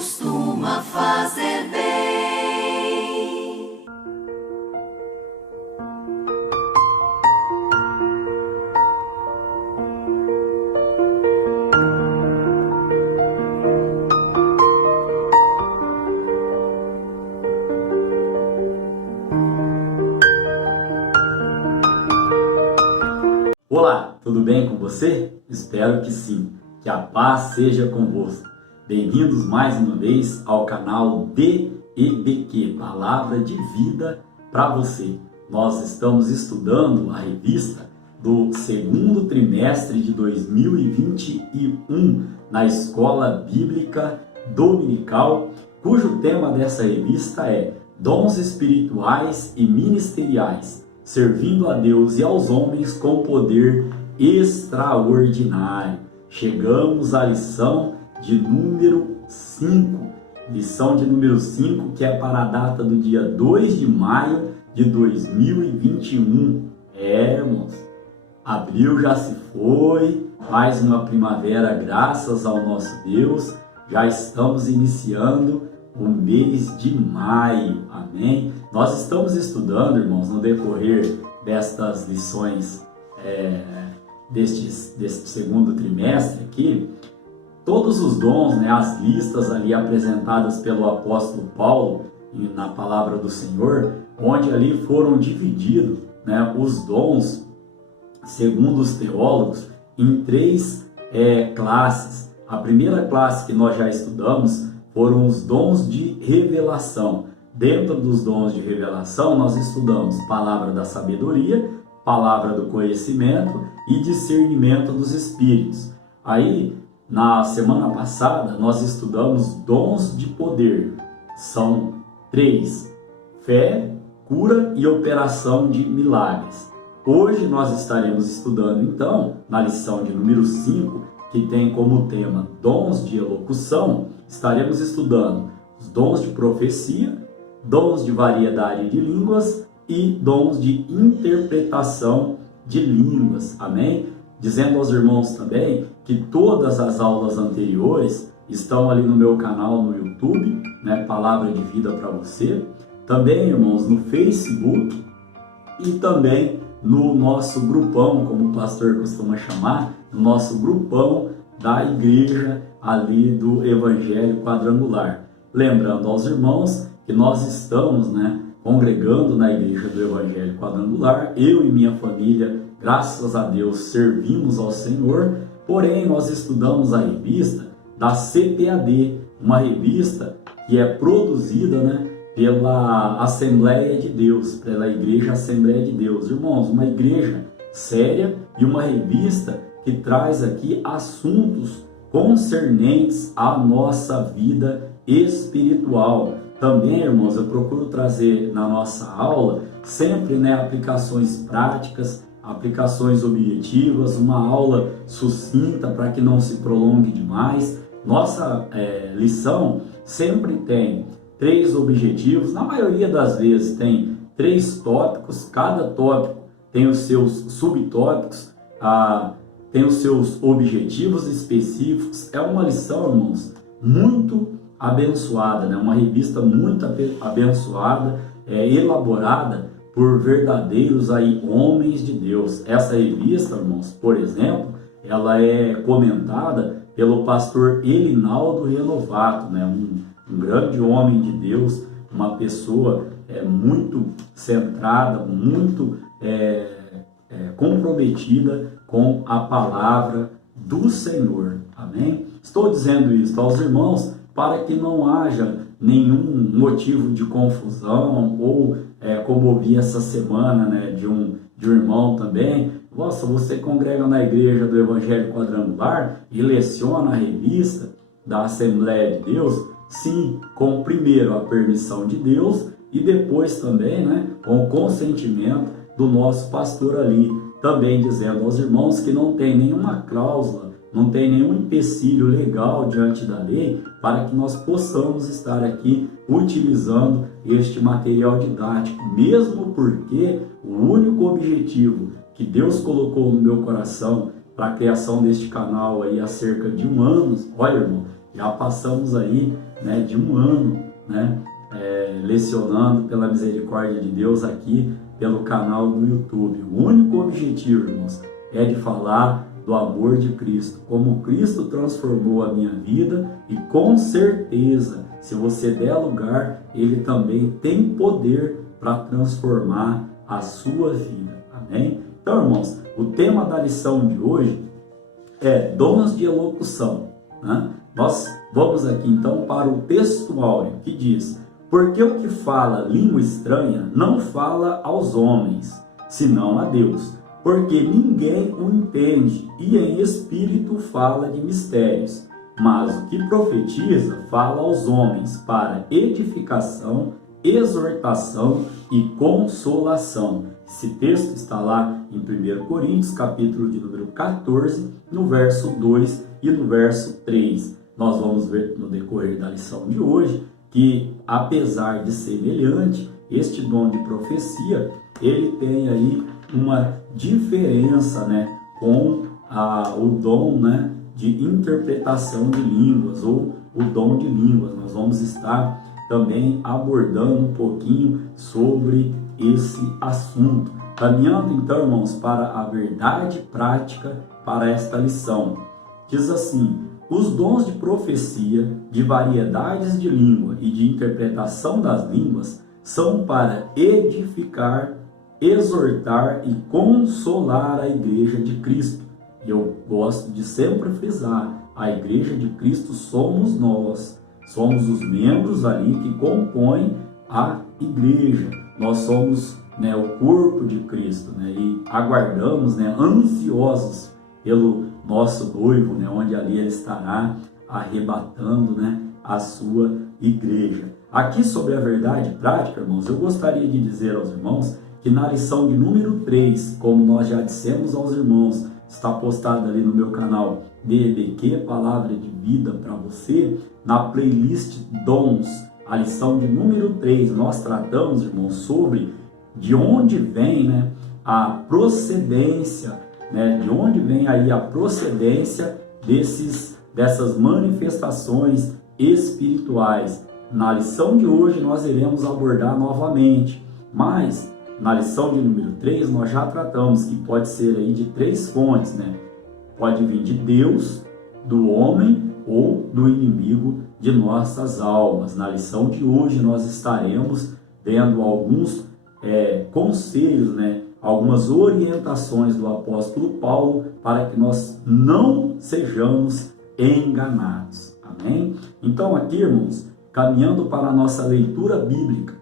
costuma fazer bem. Olá, tudo bem com você? Espero que sim, que a paz seja convosco. Bem-vindos mais uma vez ao canal DEBQ, Palavra de Vida para você. Nós estamos estudando a revista do segundo trimestre de 2021 na Escola Bíblica Dominical, cujo tema dessa revista é Dons Espirituais e Ministeriais, servindo a Deus e aos homens com poder extraordinário. Chegamos à lição de número 5. Lição de número 5, que é para a data do dia 2 de maio de 2021. Irmãos, abril já se foi, mais uma primavera, graças ao nosso Deus. Já estamos iniciando o mês de maio, amém? Nós estamos estudando, irmãos, no decorrer destas lições deste segundo trimestre aqui, todos os dons, as listas ali apresentadas pelo apóstolo Paulo na palavra do Senhor, onde ali foram divididos os dons, segundo os teólogos, em três classes. A primeira classe que nós já estudamos foram os dons de revelação. Dentro dos dons de revelação, nós estudamos palavra da sabedoria, palavra do conhecimento e discernimento dos espíritos. Aí, na semana passada, nós estudamos dons de poder. São três: fé, cura e operação de milagres. Hoje nós estaremos estudando, então, na lição de número 5, que tem como tema dons de elocução, estaremos estudando os dons de profecia, dons de variedade de línguas e dons de interpretação de línguas, amém? Dizendo aos irmãos também que todas as aulas anteriores estão ali no meu canal no YouTube, Palavra de Vida para você, também, irmãos, no Facebook e também no nosso grupão, como o pastor costuma chamar, no nosso grupão da igreja ali do Evangelho Quadrangular. Lembrando aos irmãos que nós estamos congregando na igreja do Evangelho Quadrangular, eu e minha família, graças a Deus, servimos ao Senhor, porém nós estudamos a revista da CPAD, uma revista que é produzida pela Assembleia de Deus, pela Igreja Assembleia de Deus. Irmãos, uma igreja séria e uma revista que traz aqui assuntos concernentes à nossa vida espiritual. Também, irmãos, eu procuro trazer na nossa aula sempre aplicações práticas, aplicações objetivas, uma aula sucinta para que não se prolongue demais. Nossa lição sempre tem 3 objetivos, na maioria das vezes tem 3 tópicos, cada tópico tem os seus subtópicos, tem os seus objetivos específicos. É uma lição, irmãos, muito abençoada, uma revista muito abençoada, elaborada por verdadeiros homens de Deus. Essa revista, irmãos, por exemplo, ela é comentada pelo pastor Elinaldo Renovato, um grande homem de Deus, uma pessoa muito centrada, muito comprometida com a palavra do Senhor, amém? Estou dizendo isso aos irmãos para que não haja nenhum motivo de confusão, ou como ouvi essa semana de um irmão também: nossa, você congrega na igreja do Evangelho Quadrangular e leciona a revista da Assembleia de Deus? Sim, com primeiro a permissão de Deus e depois também com o consentimento do nosso pastor ali, também dizendo aos irmãos que não tem nenhuma cláusula, não tem nenhum empecilho legal diante da lei para que nós possamos estar aqui utilizando este material didático, mesmo porque o único objetivo que Deus colocou no meu coração para a criação deste canal aí há cerca de 1 ano, olha, irmão, Já passamos aí, né, de um ano, né, lecionando pela misericórdia de Deus aqui pelo canal do YouTube. O único objetivo, irmãos, é de falar do amor de Cristo, como Cristo transformou a minha vida, e com certeza, se você der lugar, Ele também tem poder para transformar a sua vida. Amém? Então, irmãos, o tema da lição de hoje é dons de elocução, né? Nós vamos aqui então para o texto áureo que diz: porque o que fala língua estranha não fala aos homens, senão a Deus, porque ninguém o entende, e em espírito fala de mistérios. Mas o que profetiza fala aos homens para edificação, exortação e consolação. Esse texto está lá em 1 Coríntios, capítulo de número 14, no verso 2 e no verso 3. Nós vamos ver no decorrer da lição de hoje que, apesar de semelhante, este dom de profecia, ele tem aí uma diferença, né, com o dom, né, de interpretação de línguas, ou o dom de línguas. Nós vamos estar também abordando um pouquinho sobre esse assunto. Caminhando então, irmãos, para a verdade prática para esta lição. Diz assim: os dons de profecia, de variedades de língua e de interpretação das línguas são para edificar, exortar e consolar a igreja de Cristo. E eu gosto de sempre frisar, a igreja de Cristo somos nós. Somos os membros ali que compõem a igreja. Nós somos, né, o corpo de Cristo, né, e aguardamos, né, ansiosos pelo nosso noivo, né, onde ali ele estará arrebatando, né, a sua igreja. Aqui sobre a verdade prática, irmãos, eu gostaria de dizer aos irmãos que na lição de número 3, como nós já dissemos aos irmãos, está postada ali no meu canal DEBQ, Palavra de Vida para você, na playlist Dons, a lição de número 3, nós tratamos, irmãos, sobre de onde vem, né, a procedência, né, de onde vem aí a procedência dessas manifestações espirituais. Na lição de hoje nós iremos abordar novamente, mas na lição de número 3 nós já tratamos que pode ser aí de 3 fontes, né? Pode vir de Deus, do homem ou do inimigo de nossas almas. Na lição de hoje nós estaremos vendo alguns conselhos, né? Algumas orientações do apóstolo Paulo para que nós não sejamos enganados. Amém? Então aqui, irmãos, caminhando para a nossa leitura bíblica,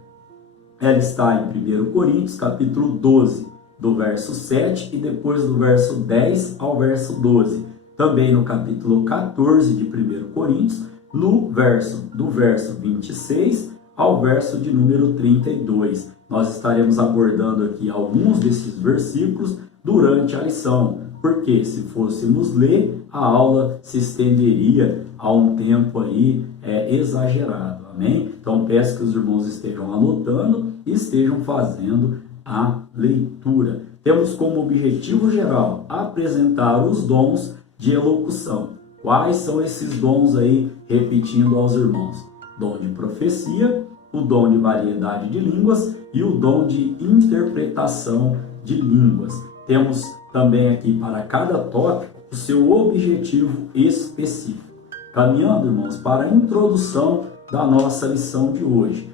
ela está em 1 Coríntios, capítulo 12, do verso 7 e depois do verso 10 ao verso 12. Também no capítulo 14 de 1 Coríntios, do verso 26 ao verso de número 32. Nós estaremos abordando aqui alguns desses versículos durante a lição, porque se fôssemos ler, a aula se estenderia a um tempo aí exagerado, amém? Então peço que os irmãos estejam anotando e estejam fazendo a leitura. Temos como objetivo geral apresentar os dons de elocução. Quais são esses dons aí, repetindo aos irmãos? Dom de profecia, o dom de variedade de línguas e o dom de interpretação de línguas. Temos também aqui para cada tópico o seu objetivo específico. Caminhando, irmãos, para a introdução da nossa lição de hoje.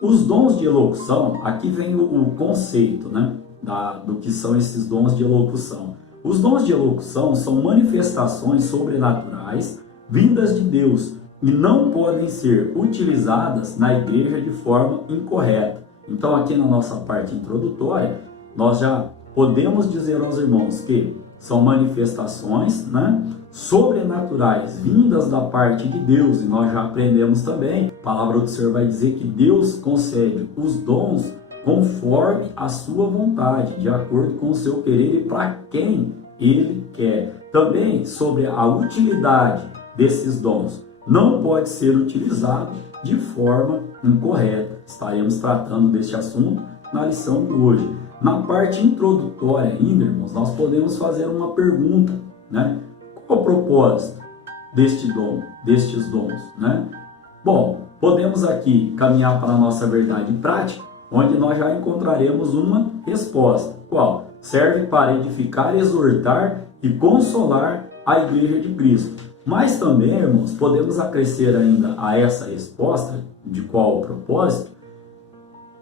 Os dons de elocução, aqui vem o conceito, né, do que são esses dons de elocução. Os dons de elocução são manifestações sobrenaturais vindas de Deus e não podem ser utilizadas na igreja de forma incorreta. Então aqui na nossa parte introdutória, nós já podemos dizer aos irmãos que são manifestações, né, sobrenaturais vindas da parte de Deus, e nós já aprendemos também, a palavra do Senhor vai dizer que Deus concede os dons conforme a sua vontade, de acordo com o seu querer e para quem Ele quer. Também sobre a utilidade desses dons, não pode ser utilizado de forma incorreta. Estaremos tratando deste assunto na lição de hoje. Na parte introdutória ainda, irmãos, nós podemos fazer uma pergunta, né? Qual o propósito destes dons, né? Bom, podemos aqui caminhar para a nossa verdade prática, onde nós já encontraremos uma resposta. Qual? Serve para edificar, exortar e consolar a igreja de Cristo. Mas também, irmãos, podemos acrescer ainda a essa resposta, de qual o propósito,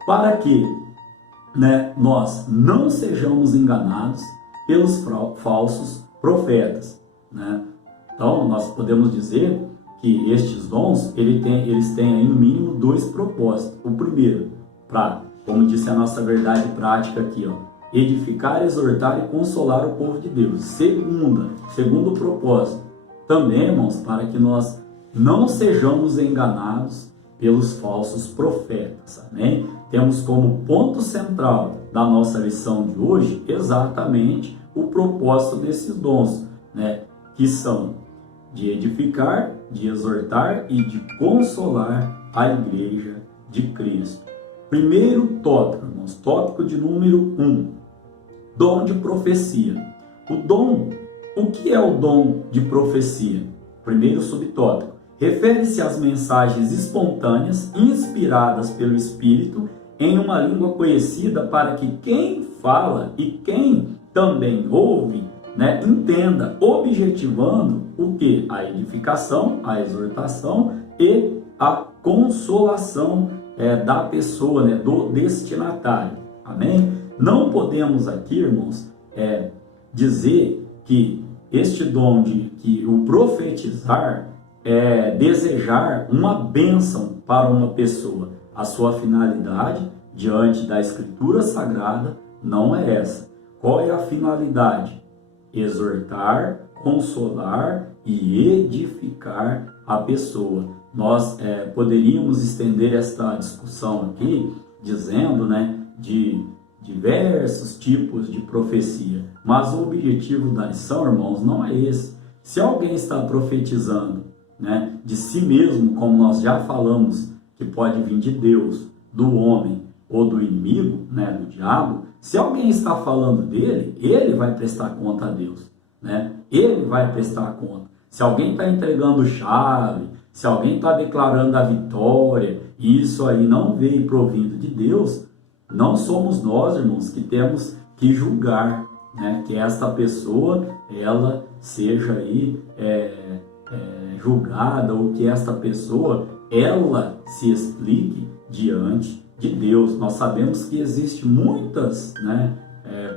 para que, né, nós não sejamos enganados pelos falsos profetas, né? Então, nós podemos dizer que estes dons, eles têm aí no mínimo dois propósitos. O primeiro, para, como disse a nossa verdade prática aqui, ó, edificar, exortar e consolar o povo de Deus. Segundo propósito, também, irmãos, para que nós não sejamos enganados pelos falsos profetas. Amém? Temos como ponto central da nossa lição de hoje exatamente o propósito desses dons, né? Que são de edificar, de exortar e de consolar a igreja de Cristo. Primeiro tópico, irmãos, tópico de número 1. Dom de profecia. O que é o dom de profecia? Primeiro subtópico. Refere-se às mensagens espontâneas, inspiradas pelo Espírito, em uma língua conhecida para que quem fala e quem também ouve, né, entenda, objetivando o que? A edificação, a exortação e a consolação da pessoa, né, do destinatário. Amém? Não podemos aqui, irmãos, dizer que este dom que o profetizar é desejar uma bênção para uma pessoa. A sua finalidade diante da Escritura Sagrada não é essa. Qual é a finalidade? Exortar, consolar e edificar a pessoa. Nós poderíamos estender esta discussão aqui dizendo, né, de diversos tipos de profecia, mas o objetivo da lição, irmãos, não é esse. Se alguém está profetizando, né, de si mesmo, como nós já falamos, que pode vir de Deus, do homem ou do inimigo, né, do diabo, se alguém está falando dele, ele vai prestar conta a Deus, né? Ele vai prestar conta. Se alguém está entregando chave, se alguém está declarando a vitória, e isso aí não veio provindo de Deus, não somos nós, irmãos, que temos que julgar, né, que esta pessoa ela seja aí julgada, ou que esta pessoa ela se explique diante de Deus. Nós sabemos que existe muitas, né,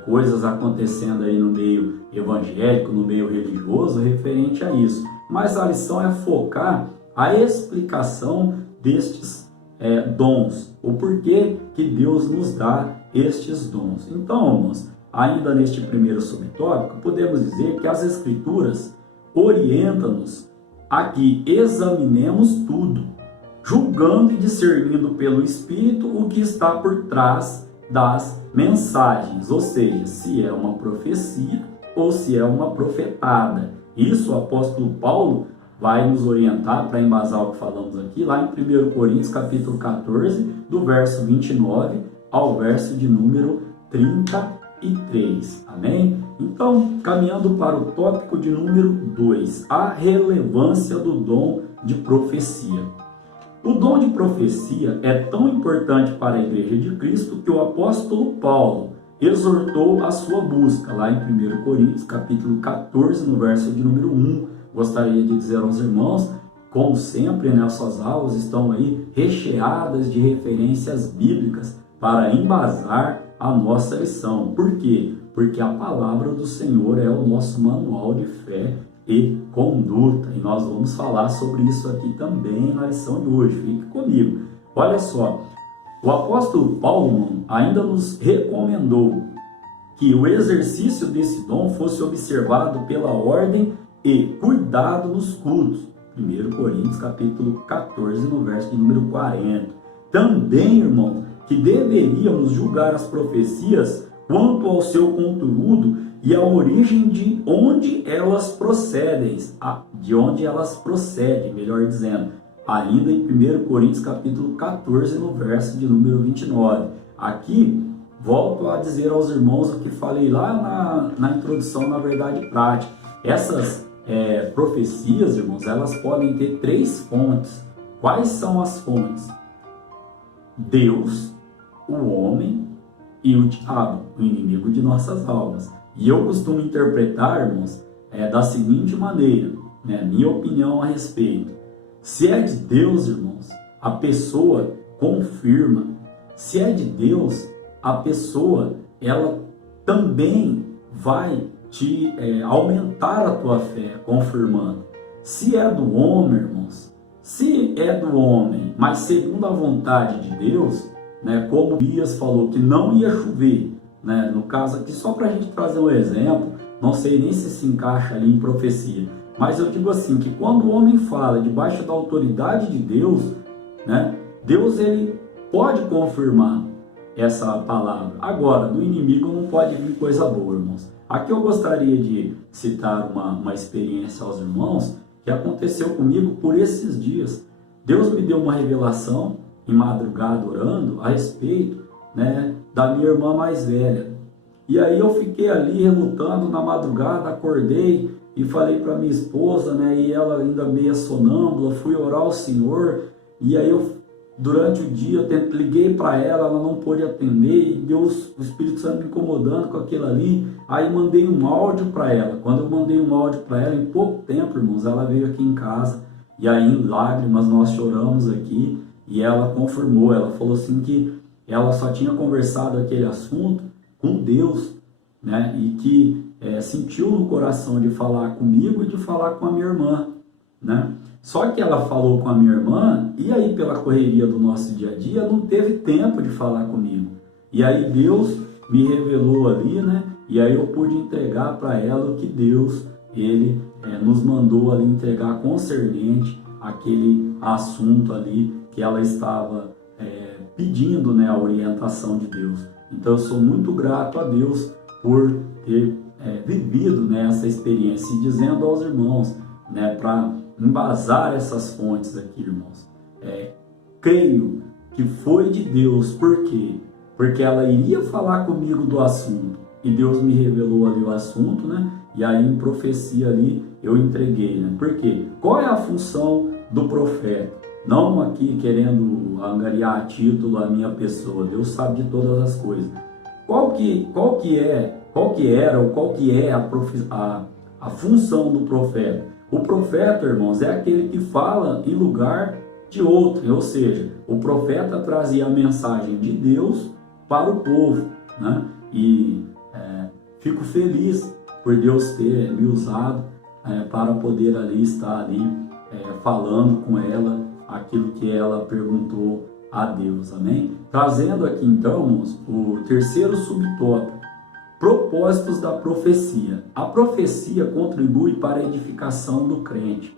coisas acontecendo aí no meio evangélico, no meio religioso referente a isso, mas a lição é focar a explicação destes dons, o porquê que Deus nos dá estes dons. Então, irmãos, ainda neste primeiro subtópico, podemos dizer que as Escrituras orientam-nos a que examinemos tudo, julgando e discernindo pelo Espírito o que está por trás das mensagens, ou seja, se é uma profecia ou se é uma profetada. Isso o apóstolo Paulo vai nos orientar para embasar o que falamos aqui, lá em 1 Coríntios, capítulo 14, do verso 29 ao verso de número 33. Amém? Então, caminhando para o tópico de número 2, a relevância do dom de profecia. O dom de profecia é tão importante para a Igreja de Cristo que o apóstolo Paulo exortou a sua busca, lá em 1 Coríntios, capítulo 14, no verso de número 1. Gostaria de dizer aos irmãos, como sempre, né, suas aulas estão aí recheadas de referências bíblicas para embasar a nossa lição. Por quê? Porque a palavra do Senhor é o nosso manual de fé e conduta. E nós vamos falar sobre isso aqui também na lição de hoje. Fique comigo. Olha só, o apóstolo Paulo ainda nos recomendou que o exercício desse dom fosse observado pela ordem e cuidado nos cultos. 1 Coríntios, capítulo 14, no verso de número 40. Também, irmão, que deveríamos julgar as profecias quanto ao seu conteúdo e a origem de onde elas procedem, melhor dizendo, ainda em 1 Coríntios capítulo 14, no verso de número 29. Aqui, volto a dizer aos irmãos o que falei lá na introdução, na verdade prática. Essas profecias, irmãos, elas podem ter três fontes. Quais são as fontes? Deus, o homem e o diabo, o inimigo de nossas almas. E eu costumo interpretar, irmãos, da seguinte maneira, né, minha opinião a respeito. Se é de Deus, irmãos, a pessoa confirma. Se é de Deus, a pessoa, ela também vai te aumentar a tua fé, confirmando. Se é do homem, irmãos, se é do homem, mas segundo a vontade de Deus, né, como Elias falou que não ia chover, né, no caso aqui, só para a gente trazer um exemplo, não sei nem se encaixa ali em profecia, mas eu digo assim, que quando o homem fala debaixo da autoridade de Deus, né, Deus ele pode confirmar essa palavra. Agora, do inimigo não pode vir coisa boa, irmãos. Aqui eu gostaria de citar uma experiência aos irmãos que aconteceu comigo por esses dias. Deus me deu uma revelação em madrugada orando a respeito, né, da minha irmã mais velha. E aí eu fiquei ali relutando na madrugada, acordei e falei para minha esposa, né, e ela ainda meia sonâmbula, fui orar ao Senhor, e aí durante o dia eu liguei para ela não pôde atender, e Deus, o Espírito Santo me incomodando com aquilo ali, aí mandei um áudio para ela. Quando eu mandei um áudio para ela, em pouco tempo, irmãos, ela veio aqui em casa, e aí em lágrimas nós choramos aqui, e ela confirmou, ela falou assim que ela só tinha conversado aquele assunto com Deus, né, e que sentiu no coração de falar comigo e de falar com a minha irmã, né. Só que ela falou com a minha irmã, e aí pela correria do nosso dia a dia, não teve tempo de falar comigo. E aí Deus me revelou ali, né? E aí eu pude entregar para ela o que Deus, ele nos mandou ali entregar concernente aquele assunto ali que ela estava pedindo, né, a orientação de Deus. Então eu sou muito grato a Deus por ter vivido, né, essa experiência, e dizendo aos irmãos, né, para embasar essas fontes aqui, irmãos. Creio que foi de Deus. Por quê? Porque ela iria falar comigo do assunto, e Deus me revelou ali o assunto, né? E aí em profecia ali eu entreguei, né? Por quê? Qual é a função do profeta? Não aqui querendo angariar a título a minha pessoa, Deus sabe de todas as coisas. Qual que era ou qual que é a função do profeta? O profeta, irmãos, é aquele que fala em lugar de outro, ou seja, o profeta trazia a mensagem de Deus para o povo, né? E fico feliz por Deus ter me usado para poder ali estar ali falando com ela aquilo que ela perguntou a Deus, amém? Trazendo aqui então, irmãos, o terceiro subtópico: propósitos da profecia. A profecia contribui para a edificação do crente.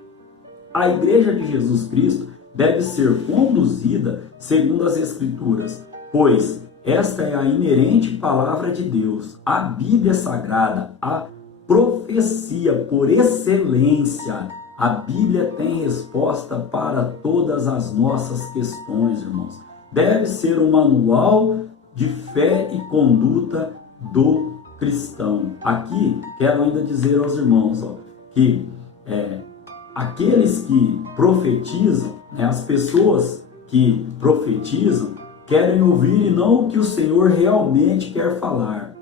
A Igreja de Jesus Cristo deve ser conduzida segundo as Escrituras, pois esta é a inerente palavra de Deus, a Bíblia Sagrada, a profecia por excelência. A Bíblia tem resposta para todas as nossas questões, irmãos. Deve ser um manual de fé e conduta do cristão. Aqui quero ainda dizer aos irmãos que aqueles que profetizam, né, as pessoas que profetizam, querem ouvir e não o que o Senhor realmente quer falar.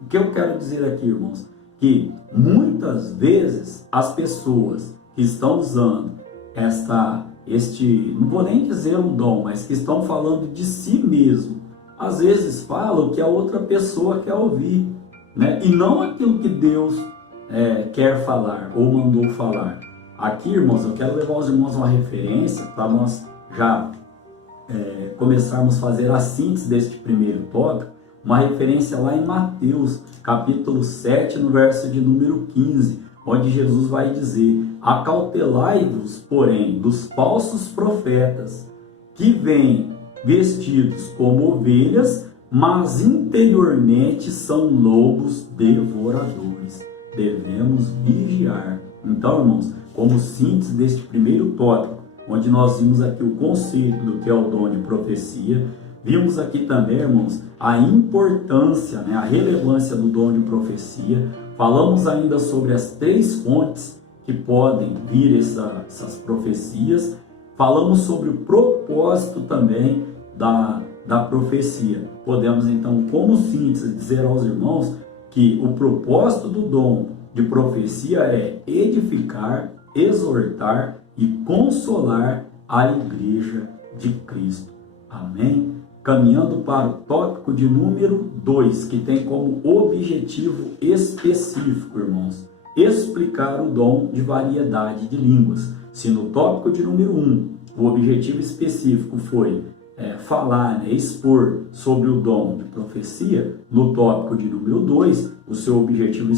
O que eu quero dizer aqui, irmãos? Que muitas vezes as pessoas que estão usando não vou nem dizer um dom, mas que estão falando de si mesmo, às vezes falam o que a outra pessoa quer ouvir, né? E não aquilo que Deus quer falar ou mandou falar. Aqui, irmãos, eu quero levar os irmãos a uma referência para nós já começarmos a fazer a síntese deste primeiro tópico, uma referência lá em Mateus, capítulo 7, no verso de número 15, onde Jesus vai dizer: acautelai-vos, porém, dos falsos profetas, que vêm vestidos como ovelhas, mas interiormente são lobos devoradores. Devemos vigiar. Então, irmãos, como síntese deste primeiro tópico, onde nós vimos aqui o conceito do que é o dom de profecia, vimos aqui também, irmãos, a importância, né, a relevância do dom de profecia. Falamos ainda sobre as três fontes que podem vir essas profecias. Falamos sobre o propósito também da profecia. Podemos então, como síntese, dizer aos irmãos que o propósito do dom de profecia é edificar, exortar e consolar a igreja de Cristo. Amém? Caminhando para o tópico de número 2, que tem como objetivo específico, irmãos, explicar o dom de variedade de línguas. Se no tópico de número 1, o objetivo específico foi falar, expor sobre o dom de profecia, no tópico de número 2, o seu objetivo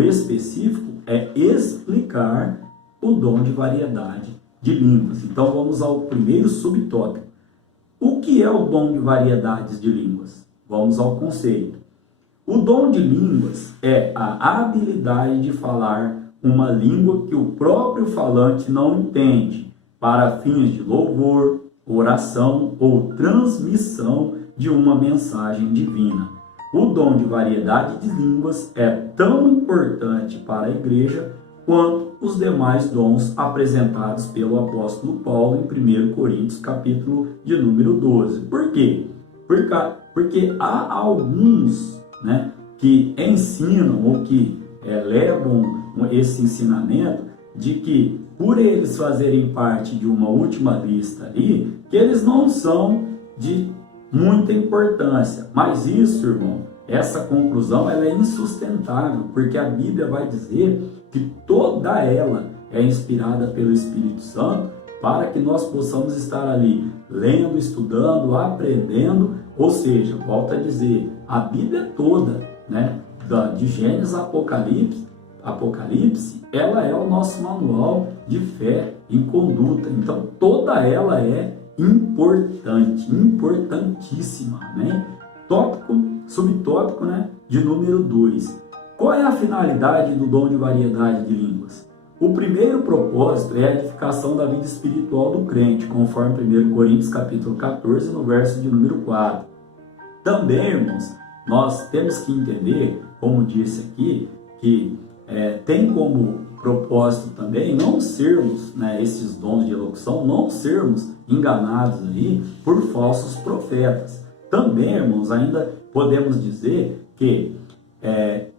específico é explicar o dom de variedade de línguas. Então vamos ao primeiro subtópico. O que é o dom de variedades de línguas? Vamos ao conceito. O dom de línguas é a habilidade de falar uma língua que o próprio falante não entende, para fins de louvor, oração ou transmissão de uma mensagem divina. O dom de variedade de línguas é tão importante para a igreja quanto os demais dons apresentados pelo apóstolo Paulo em 1 Coríntios, capítulo de número 12. Por quê? Porque há alguns, que ensinam ou que levam esse ensinamento de que, por eles fazerem parte de uma última lista ali, que eles não são de muita importância. Mas isso, irmão, essa conclusão ela é insustentável, porque a Bíblia vai dizer que toda ela é inspirada pelo Espírito Santo para que nós possamos estar ali lendo, estudando, aprendendo, ou seja, volto a dizer, a Bíblia toda, de Gênesis a Apocalipse, ela é o nosso manual de fé e conduta. Então, toda ela é importante, importantíssima, amém? Subtópico, de número 2. Qual é a finalidade do dom de variedade de línguas? O primeiro propósito é a edificação da vida espiritual do crente, conforme 1 Coríntios capítulo 14, no verso de número 4. Também, irmãos, nós temos que entender, como disse aqui, que tem como propósito também não sermos, esses dons de elocução, não sermos enganados aí por falsos profetas. Também, irmãos, ainda podemos dizer que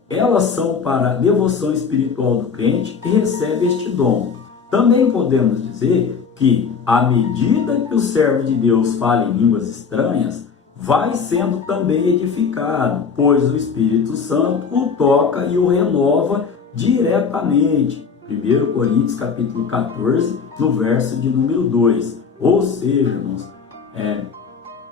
elas são para a devoção espiritual do crente que recebe este dom. Também podemos dizer que, à medida que o servo de Deus fala em línguas estranhas, vai sendo também edificado, pois o Espírito Santo o toca e o renova diretamente. 1 Coríntios capítulo 14, no verso de número 2. Ou seja, irmãos,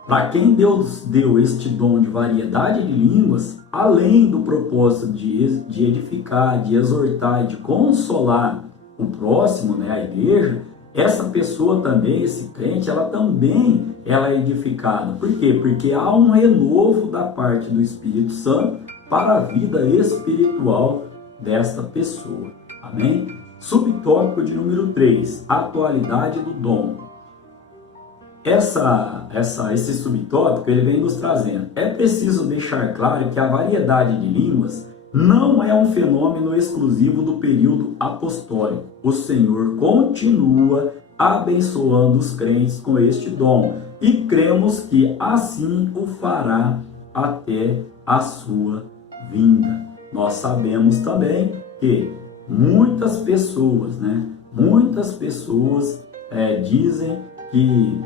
para quem Deus deu este dom de variedade de línguas, além do propósito de edificar, de exortar e de consolar o próximo, a igreja, essa pessoa também, esse crente, ela é edificada. Por quê? Porque há um renovo da parte do Espírito Santo para a vida espiritual desta pessoa. Amém? Subtópico de número 3, atualidade do dom. Esse subtópico ele vem nos trazendo. É preciso deixar claro que a variedade de línguas não é um fenômeno exclusivo do período apostólico. O Senhor continua abençoando os crentes com este dom e cremos que assim o fará até a sua vinda. Nós sabemos também que muitas pessoas dizem que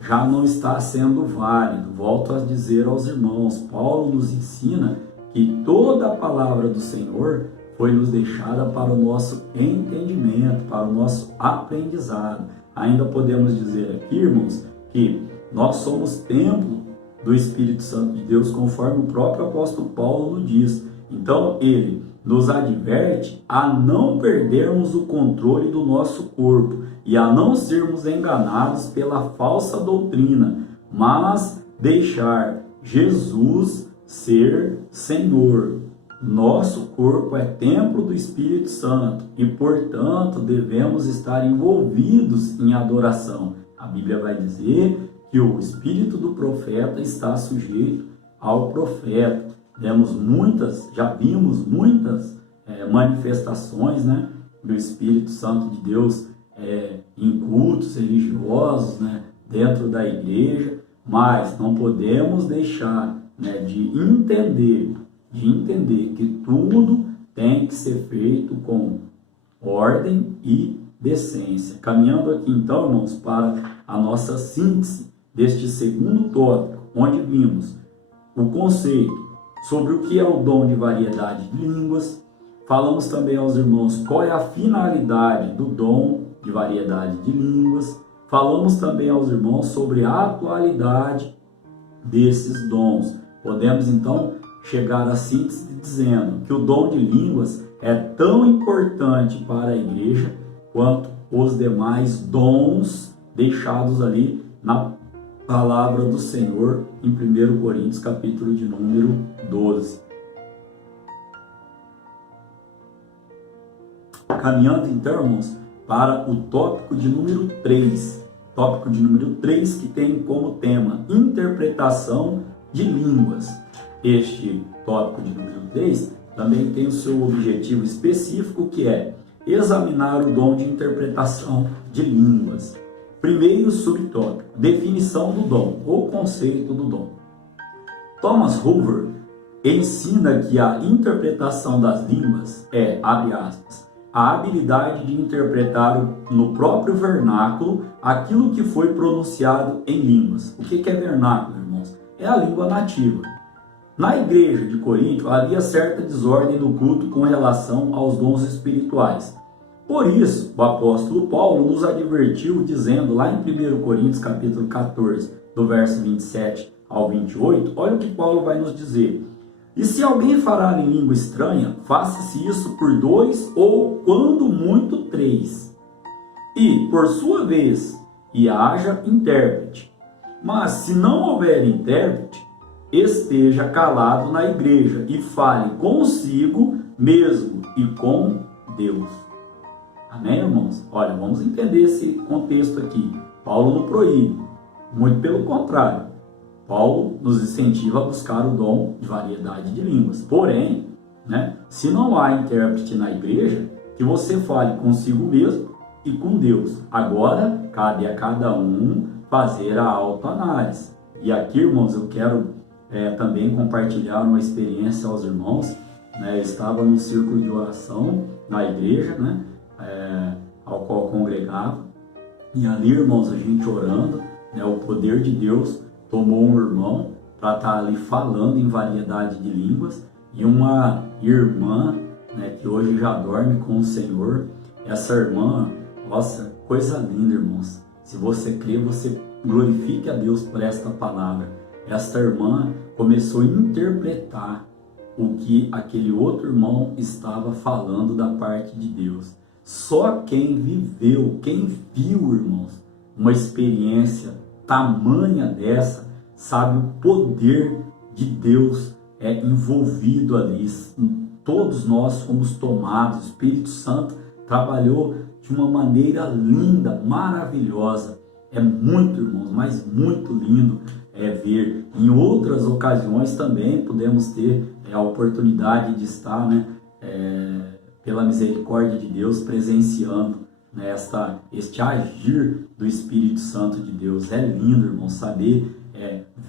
já não está sendo válido. Volto a dizer aos irmãos, Paulo nos ensina que toda a palavra do Senhor foi nos deixada para o nosso entendimento, para o nosso aprendizado. Ainda podemos dizer aqui, irmãos, que nós somos templo do Espírito Santo de Deus, conforme o próprio apóstolo Paulo nos diz. Então, ele nos adverte a não perdermos o controle do nosso corpo e a não sermos enganados pela falsa doutrina, mas deixar Jesus ser Senhor. Nosso corpo é templo do Espírito Santo e, portanto, devemos estar envolvidos em adoração. A Bíblia vai dizer que o espírito do profeta está sujeito ao profeta. Já vimos muitas manifestações, né, do Espírito Santo de Deus em cultos religiosos, né, dentro da igreja, mas não podemos deixar, né, de entender que tudo tem que ser feito com ordem e decência. Caminhando aqui então, irmãos, para a nossa síntese deste segundo tópico, onde vimos o conceito sobre o que é o dom de variedade de línguas. Falamos também aos irmãos qual é a finalidade do dom de variedade de línguas. Falamos também aos irmãos sobre a atualidade desses dons. Podemos então chegar à síntese dizendo que o dom de línguas é tão importante para a igreja quanto os demais dons deixados ali na palavra do Senhor em 1 Coríntios, capítulo de número 12. Caminhando então, irmãos, para o tópico de número 3. Tópico de número 3, que tem como tema interpretação de línguas. Este tópico de número 3 também tem o seu objetivo específico, que é examinar o dom de interpretação de línguas. Primeiro subtópico, definição do dom, ou conceito do dom. Thomas Hoover ensina que a interpretação das línguas é, abre aspas, a habilidade de interpretar no próprio vernáculo aquilo que foi pronunciado em línguas. O que é vernáculo, irmãos? É a língua nativa. Na igreja de Corinto havia certa desordem no culto com relação aos dons espirituais. Por isso, o apóstolo Paulo nos advertiu dizendo lá em 1 Coríntios capítulo 14, do verso 27 ao 28, olha o que Paulo vai nos dizer. E se alguém falar em língua estranha, faça-se isso por 2 ou, quando muito, 3. E, por sua vez, haja intérprete. Mas, se não houver intérprete, esteja calado na igreja e fale consigo mesmo e com Deus. Amém, irmãos? Olha, vamos entender esse contexto aqui. Paulo não proíbe, muito pelo contrário. Paulo nos incentiva a buscar o dom de variedade de línguas. Porém, né, se não há intérprete na igreja, que você fale consigo mesmo e com Deus. Agora, cabe a cada um fazer a autoanálise. E aqui, irmãos, eu quero também compartilhar uma experiência aos irmãos. Né? Eu estava num círculo de oração na igreja, né? Ao qual congregava. E ali, irmãos, a gente orando, né, o poder de Deus tomou um irmão para estar ali falando em variedade de línguas, e uma irmã, né, que hoje já dorme com o Senhor. Essa irmã, nossa, coisa linda, irmãos. Se você crê, você glorifique a Deus por esta palavra. Esta irmã começou a interpretar o que aquele outro irmão estava falando da parte de Deus. Só quem viveu, quem viu, irmãos, uma experiência tamanha dessa, sabe o poder de Deus envolvido ali. Todos nós fomos tomados, o Espírito Santo trabalhou de uma maneira linda, maravilhosa. É muito, irmãos, mas muito lindo ver. Em outras ocasiões também podemos ter a oportunidade de estar, né, pela misericórdia de Deus, presenciando, né, este agir do Espírito Santo de Deus. É lindo, irmão, saber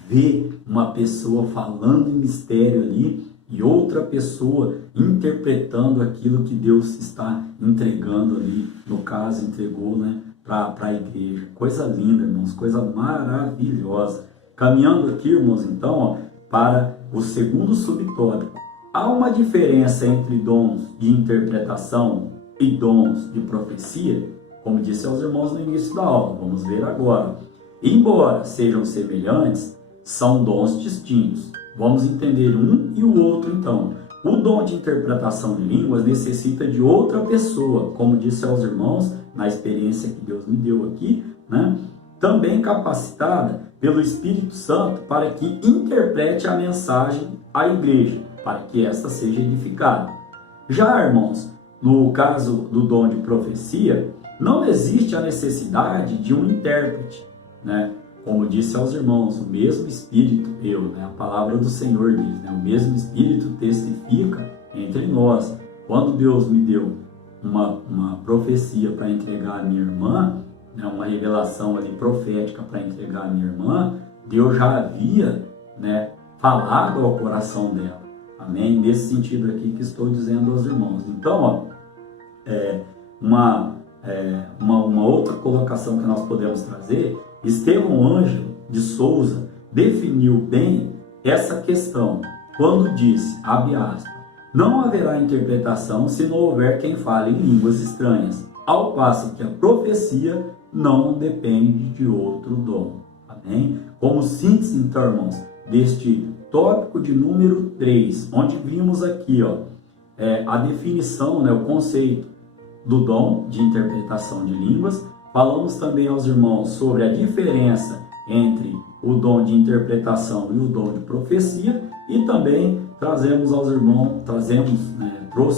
ver uma pessoa falando em mistério ali e outra pessoa interpretando aquilo que Deus está entregando ali, no caso, entregou, né, para a igreja. Coisa linda, irmãos, coisa maravilhosa. Caminhando aqui, irmãos, então, para o segundo subtópico. Há uma diferença entre dons de interpretação e dons de profecia, como disse aos irmãos no início da aula. Vamos ver agora. Embora sejam semelhantes, são dons distintos. Vamos entender um e o outro, então. O dom de interpretação de línguas necessita de outra pessoa, como disse aos irmãos, na experiência que Deus me deu aqui, né? Também capacitada pelo Espírito Santo para que interprete a mensagem à igreja, para que esta seja edificada. Já, irmãos, no caso do dom de profecia, não existe a necessidade de um intérprete, né? Como disse aos irmãos, o mesmo Espírito, a palavra do Senhor diz, né? O mesmo Espírito testifica entre nós. quando Deus me deu uma profecia para entregar a minha irmã, né, uma revelação ali profética para entregar a minha irmã, Deus já havia, né, falado ao coração dela. Amém? Nesse sentido aqui que estou dizendo aos irmãos. Então, uma outra colocação que nós podemos trazer, Estevão Ângelo de Souza definiu bem essa questão quando disse, abre aspas, não haverá interpretação se não houver quem fale em línguas estranhas, ao passo que a profecia não depende de outro dom. Amém? Como síntese, então, irmãos, deste tópico de número 3, onde vimos aqui a definição, né, o conceito do dom de interpretação de línguas. Falamos também aos irmãos sobre a diferença entre o dom de interpretação e o dom de profecia, e também trouxe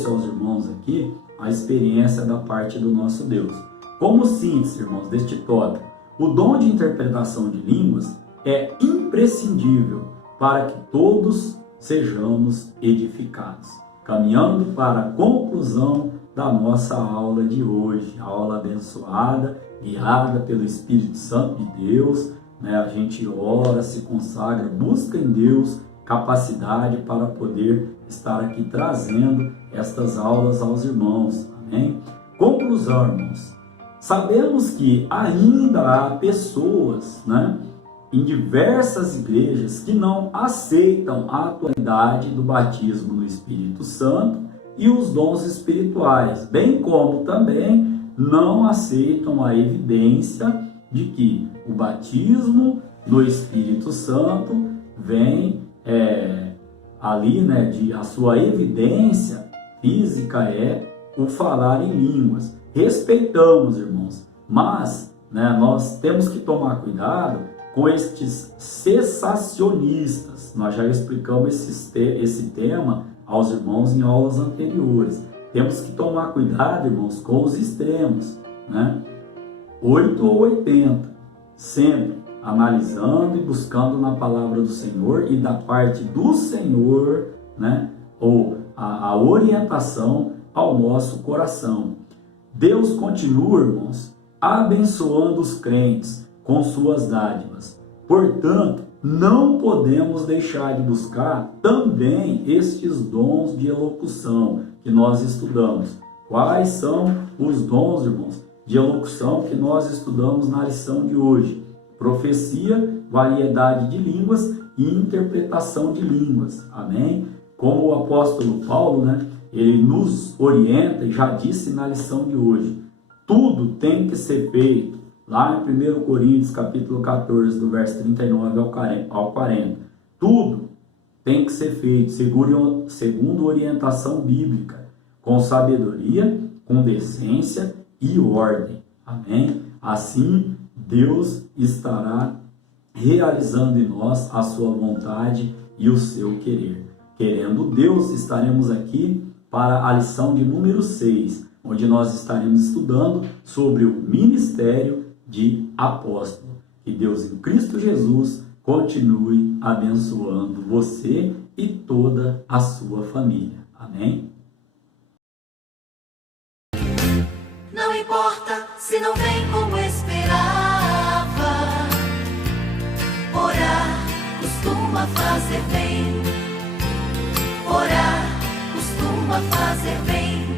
aos irmãos aqui a experiência da parte do nosso Deus. Como síntese, irmãos, deste tópico, o dom de interpretação de línguas é imprescindível para que todos sejamos edificados. Caminhando para a conclusão da nossa aula de hoje, a aula abençoada, guiada pelo Espírito Santo de Deus, né? A gente ora, se consagra, busca em Deus capacidade para poder estar aqui trazendo estas aulas aos irmãos. Amém? Conclusão, irmãos. Sabemos que ainda há pessoas, né, em diversas igrejas que não aceitam a atualidade do batismo no Espírito Santo e os dons espirituais, bem como também não aceitam a evidência de que o batismo no Espírito Santo vem ali, né, a sua evidência física é o falar em línguas. Respeitamos, irmãos, mas, né, nós temos que tomar cuidado com estes cessacionistas. Nós já explicamos esse tema aos irmãos em aulas anteriores. Temos que tomar cuidado, irmãos, com os extremos, né? 8 ou 80, sempre analisando e buscando na palavra do Senhor e da parte do Senhor, né, ou a orientação ao nosso coração. Deus continua, irmãos, abençoando os crentes com suas dádivas. Portanto, não podemos deixar de buscar também estes dons de elocução que nós estudamos. Quais são os dons, irmãos, de elocução que nós estudamos na lição de hoje? Profecia, variedade de línguas e interpretação de línguas. Amém? Como o apóstolo Paulo, né, ele nos orienta e já disse na lição de hoje, tudo tem que ser feito, lá em 1 Coríntios capítulo 14, do verso 39 ao 40. Tudo tem que ser feito segundo orientação bíblica, com sabedoria, com decência e ordem. Amém? Assim, Deus estará realizando em nós a sua vontade e o seu querer. Querendo Deus, estaremos aqui para a lição de número 6, onde nós estaremos estudando sobre o ministério de apóstolo. Que Deus em Cristo Jesus continue abençoando você e toda a sua família. Amém? Não importa se não vem como esperava, orar costuma fazer bem, orar costuma fazer bem.